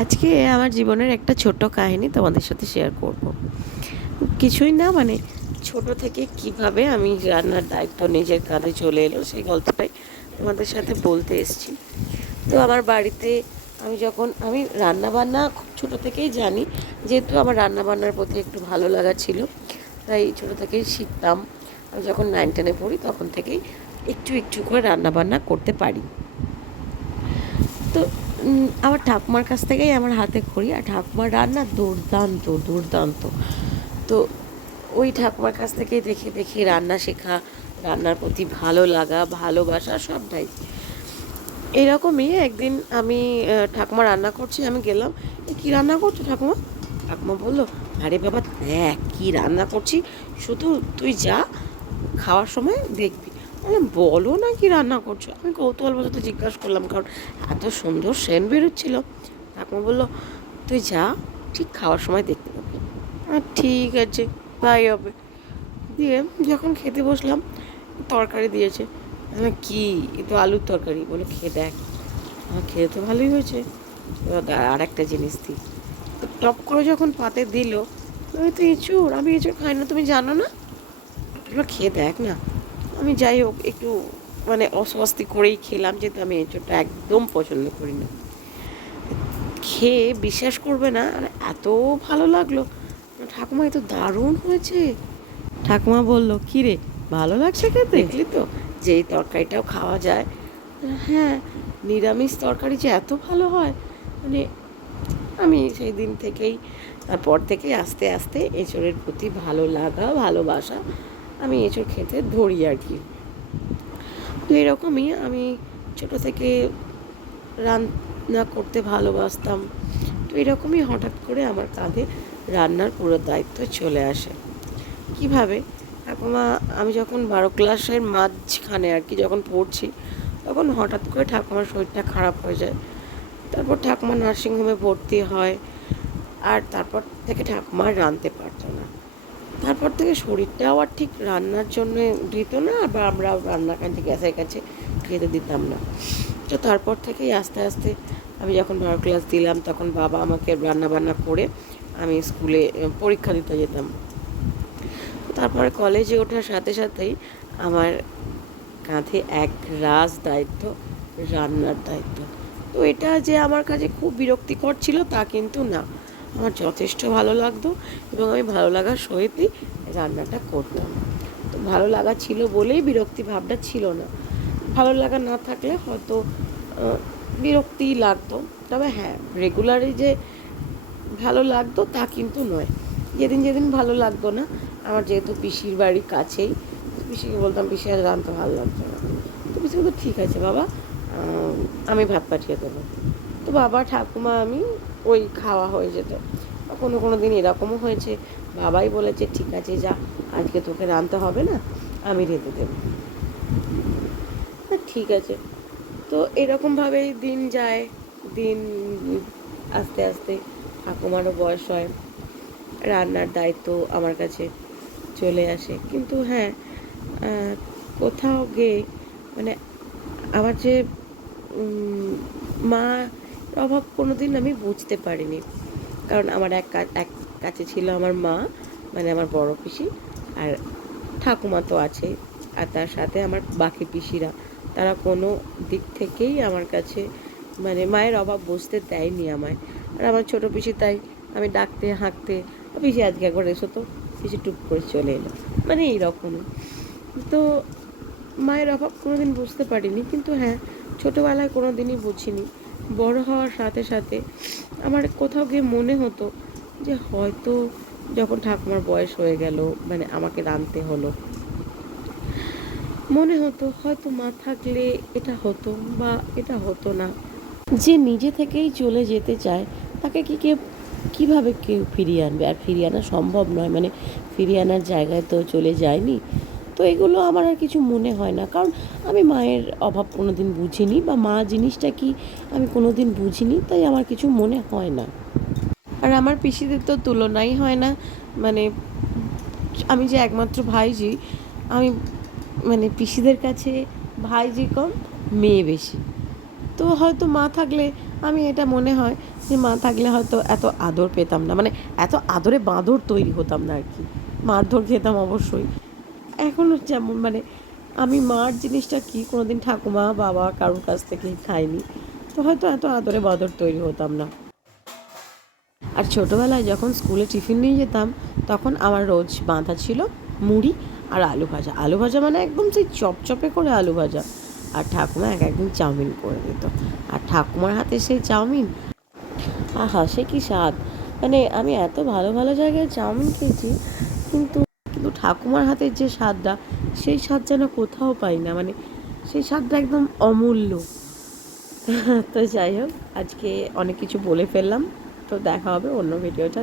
আজকে আমার জীবনের একটা ছোট্ট কাহিনী তোমাদের সাথে শেয়ার করব। কিছুই না, ছোট থেকে কিভাবে আমি রান্নার দায়িত্ব নিজের কাঁধে চলে এলো সেই গল্পটাই তোমাদের সাথে বলতে এসেছি। তো আমার বাড়িতে আমি রান্না বান্না খুব ছোটো থেকেই জানি, যেহেতু আমার রান্না বান্নার প্রতি একটু ভালো লাগা ছিল, তাই ছোটো থেকেই শিখতাম। আমি যখন 9-10-এ পড়ি তখন থেকেই একটু একটু করে রান্না বান্না করতে পারি। তো আমার ঠাকুমার কাছ থেকেই আমার হাতে খড়ি, আর ঠাকুমার রান্না দুর্দান্ত দুর্দান্ত। তো ওই ঠাকুমার কাছ থেকেই দেখে দেখে রান্না শেখা, রান্নার প্রতি ভালো লাগা, ভালোবাসা সবটাই। এরকমই একদিন আমি ঠাকুমা রান্না করছি, আমি গেলাম, কী রান্না করছো ঠাকুমা? ঠাকুমা বললো, আরে বাবা দেখ কী রান্না করছি, শুধু তুই যা, খাওয়ার সময় দেখবি। বলো না কি রান্না করছো? আমি কৌতূহলবশত জিজ্ঞাসা করলাম, কারণ এত সুন্দর সেন্ট বেরোচ্ছিল। ঠাকুমা বললো, তুই যা, ঠিক খাওয়ার সময় দেখতে পাবি। ঠিক আছে, তাই হবে। দিয়ে যখন খেতে বসলাম, তরকারি দিয়েছে। কি, এ তো আলুর তরকারি। বলে খেয়ে দেখ। খেয়ে তো ভালোই হয়েছে, আর একটা জিনিস দিই। তো টপ করে যখন পাতে দিল, আমি তো এঁচুড়, আমি এঁচুড় খাই না, তুমি জানো না? খেয়ে দেখ না। আমি যাই হোক একটু অস্বস্তি করেই খেলাম, যেহেতু আমি এঁচোড়টা একদম পছন্দ করি না। খেয়ে বিশ্বাস করবে না, আর এত ভালো লাগলো। ঠাকুমা এ তো দারুণ হয়েছে। ঠাকুমা বলল, কী রে, ভালো লাগছে খেতে? দেখলি তো যে এই তরকারিটাও খাওয়া যায়। হ্যাঁ, নিরামিষ তরকারি যে এত ভালো হয়, আমি সেই দিন থেকেই, তারপর থেকে আস্তে আস্তে এঁচোড়ের প্রতি ভালো লাগা, ভালোবাসা, আমি এঁচোড় খেতে ধরি আর কি। তো এরকমই আমি ছোটো থেকে রান্না করতে ভালোবাসতাম। তো এরকমই হঠাৎ করে আমার কাঁধে রান্নার পুরো দায়িত্ব চলে আসে। কিভাবে? ঠাকুমা, আমি যখন 12 ক্লাসের মাঝখানে আর কি যখন পড়ছি, তখন হঠাৎ করে ঠাকুমার শরীরটা খারাপ হয়ে যায়। তারপর ঠাকুমা নার্সিংহোমে ভর্তি হয়, আর তারপর থেকে ঠাকুমা রাঁধতে পারতো না। তারপর থেকে শরীরটাও আর ঠিক রান্নার জন্য দিত না, বা আমরা রান্নার কাছে গ্যাসের কাছে খেতে দিতাম না। তো তারপর থেকেই আস্তে আস্তে আমি যখন 12 ক্লাস দিলাম, তখন বাবা আমাকে রান্না বান্না করে আমি স্কুলে পরীক্ষা দিতে যেতাম। তারপরে কলেজে ওঠার সাথে সাথেই আমার কাঁধে এক রাজ দায়িত্ব, রান্নার দায়িত্ব। তো এটা যে আমার কাছে খুব বিরক্তিকর ছিল তা কিন্তু না, আমার যথেষ্ট ভালো লাগতো, এবং আমি ভালো লাগার সহিতই রান্নাটা করতাম। তো ভালো লাগা ছিল বলেই বিরক্তি ভাবটা ছিল না। ভালো লাগা না থাকলে হয়তো বিরক্তিই লাগতো। তবে হ্যাঁ, রেগুলারই যে ভালো লাগতো তা কিন্তু নয়। যেদিন যেদিন ভালো লাগতো না, আমার যেহেতু পিসির বাড়ি কাছেই, পিসিকে বলতাম, পিসি আর রান্না ভালো লাগতো না। তো পিসি বলতো, ঠিক আছে বাবা, আমি ভাত পাঠিয়ে দেবো। তো বাবা, ঠাকুমা, আমি ওই খাওয়া হয়ে যেত। কোনো কোনো দিন এরকমও হয়েছে, বাবাই বলেছে, ঠিক আছে যা, আজকে তোকে রাঁধতে হবে না, আমি রেঁধে দেবো। ঠিক আছে। তো এরকমভাবেই দিন যায়। দিন আস্তে আস্তে ঠাকুমারও বয়স হয়, রান্নার দায়িত্ব আমার কাছে চলে আসে। কিন্তু হ্যাঁ, কোথাও গিয়ে মানে আমার যে মা অভাব কোনো দিন আমি বুঝতে পারিনি। কারণ আমার এক কাছে ছিল আমার মা, আমার বড় পিসি, আর ঠাকুমা তো আছেই, আর তার সাথে আমার বাকি পিসিরা, তারা কোনো দিক থেকেই আমার কাছে মায়ের অভাব বুঝতে দেয়নি আমায়। আর আমার ছোটো পিসি তাই, আমি ডাকতে হাঁকতে, পিসি আজকে একবার এসো তো, পিসি টুপ করে চলে এলো, এইরকমই। তো মায়ের অভাব কোনো দিন বুঝতে পারিনি, কিন্তু হ্যাঁ, ছোটোবেলায় কোনো দিনই বুঝিনি। বড় হওয়ার সাথে সাথে আমার কোথাও গিয়ে মনে হতো যে হয়তো যখন ঠাকুমার বয়স হয়ে গেল, আমাকে রাঁধতে হলো, মনে হতো হয়তো মা থাকলে এটা হতো বা এটা হতো না। যে নিজে থেকেই চলে যেতে চায়, তাকে কীভাবে কেউ ফিরিয়ে আনবে? আর ফিরিয়ে আনা সম্ভব নয়, ফিরিয়ে আনার জায়গায় তো চলে যায়নি। তো এগুলো আমার আর কিছু মনে হয় না, কারণ আমি মায়ের অভাব কোনো দিন বুঝিনি, বা মা জিনিসটা কি আমি কোনো দিন বুঝিনি, তাই আমার কিছু মনে হয় না। আর আমার পিসিদের তো তুলনাই হয় না। মানে আমি যে একমাত্র ভাইঝি, আমি পিসিদের কাছে ভাইঝি কম, মেয়ে বেশি। তো হয়তো মা থাকলে আমি এটা মনে হয় যে মা থাকলে হয়তো এত আদর পেতাম না, মানে এত আদরে বাঁদর তৈরি হতাম না আর কি। মারধর খেতাম অবশ্যই। এখনও যেমন মানে আমি মার জিনিসটা কি কোনোদিন ঠাকুমা বাবা কারোর কাছ থেকেই খাইনি, তো হয়তো এত আদরে বাঁদর তৈরি হতাম না। আর ছোটোবেলায় যখন স্কুলে টিফিন নিয়ে যেতাম, তখন আমার রোজ বাঁধা ছিল মুড়ি আর আলু ভাজা। আলু ভাজা মানে একদম সেই চপচপে করে আলু ভাজা। আর ঠাকুমা এক একদিন চাউমিন করে দিত, আর ঠাকুমার হাতে সেই চাউমিন, আহা সে কি স্বাদ! মানে আমি এত ভালো ভালো জায়গায় চাউমিন খেয়েছি, কিন্তু কিন্তু ঠাকুমার হাতের যে স্বাদটা, সেই স্বাদ যেন কোথাও পাই না, মানে সেই স্বাদটা একদম অমূল্য। তো যাই হোক, আজকে অনেক কিছু বলে ফেললাম। তো দেখা হবে অন্য ভিডিওটা।